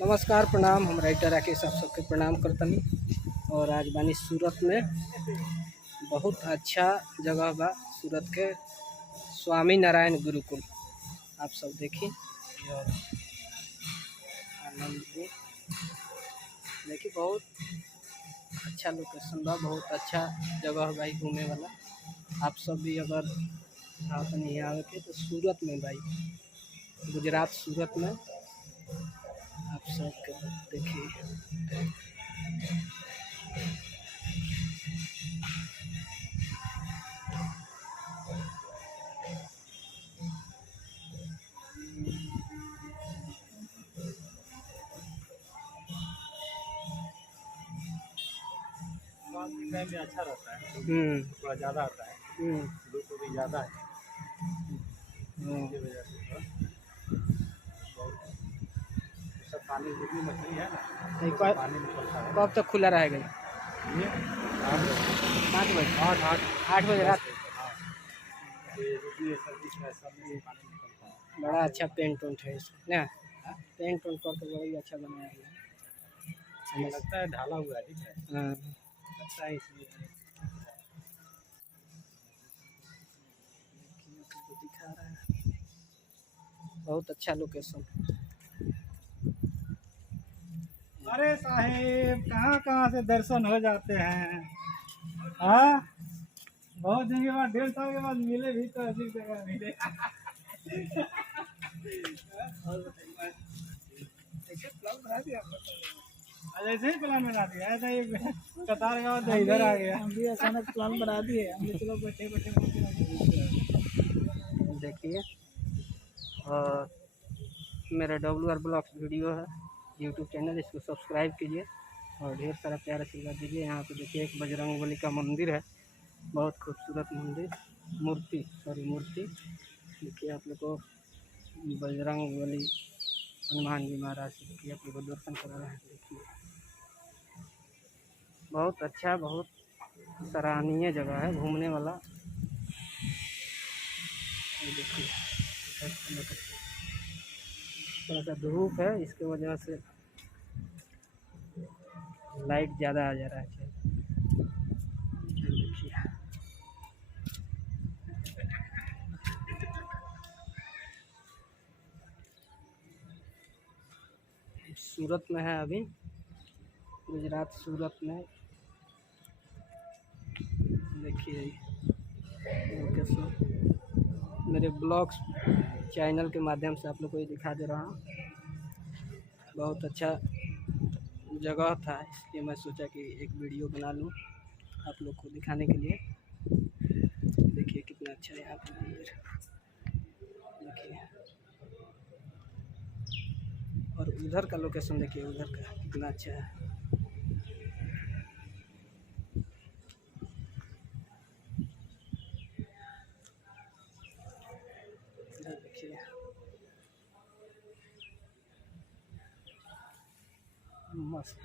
नमस्कार प्रणाम। हम राइटर राकेश आप सबके प्रणाम करतनी। और आज बानी सूरत में, बहुत अच्छा जगह बा सूरत के स्वामी नारायण गुरुकुल। आप सब देखी और आनंद ली। देखी बहुत अच्छा लोकेशन बा, बहुत अच्छा जगह भाई घूमे वाला। आप सब भी अगर आपने यहाँ आवे के तो सूरत में भाई, गुजरात सूरत में आप सब के देखिए। में अच्छा रहता है, थोड़ा ज़्यादा आता है, लोग को भी ज़्यादा है, इसकी वजह से सब पानी जितनी मछली है ना पानी निकलता है। कब तक खुला रहेगा ये 5 बजे? 8 बजे रात। हाँ, ये जितनी सर्विस है सब में पानी निकलता है। बड़ा अच्छा पेंट उंट है इसमें ना, पेंट उंट करके बड़ा ही अच्छा बनाया है। हमें लगता है ढाला हुआ है, ठीक है, हाँ लगता है इसलिए दिखा रहा है। बहुत अच्छा लोकेशन। अरे साहेब कहाँ कहाँ से दर्शन हो जाते हैं। हाँ, बहुत दिन के बाद, 1.5 साल के बाद मिले भी तो ऐसी जगह मिले। ऐसे ही प्लान बना दिया, ऐसा ही कतार गाँव से इधर आ गया। हम भी अचानक प्लान बना दिए, हम भी चलो बैठे बैठे देखिए। और मेरा WR ब्लॉग्स वीडियो है यूट्यूब चैनल, इसको सब्सक्राइब कीजिए और ढेर सारा प्यार आशीर्वाद दीजिए। यहाँ पे देखिए एक बजरंगबली का मंदिर है, बहुत खूबसूरत मंदिर, मूर्ति देखिए। आप लोग को बजरंगबली हनुमान जी महाराज से देखिए, आप लोग को दर्शन करा रहे हैं। देखिए बहुत अच्छा, बहुत सराहनीय जगह है घूमने वाला। देखिए थोड़ा सा धूप है, इसके वजह से लाइट ज़्यादा आ जा रहा है। देखिए सूरत में है अभी, गुजरात सूरत में। देखिए लोकेशन मेरे ब्लॉग्स चैनल के माध्यम से आप लोग को ये दिखा दे रहा हूँ। बहुत अच्छा जगह था, इसलिए मैं सोचा कि एक वीडियो बना लूँ आप लोग को दिखाने के लिए। देखिए कितना अच्छा है यहाँ पे मंदिर, देखिए। और उधर का लोकेशन देखिए, उधर का कितना अच्छा है। देखिए मस्त।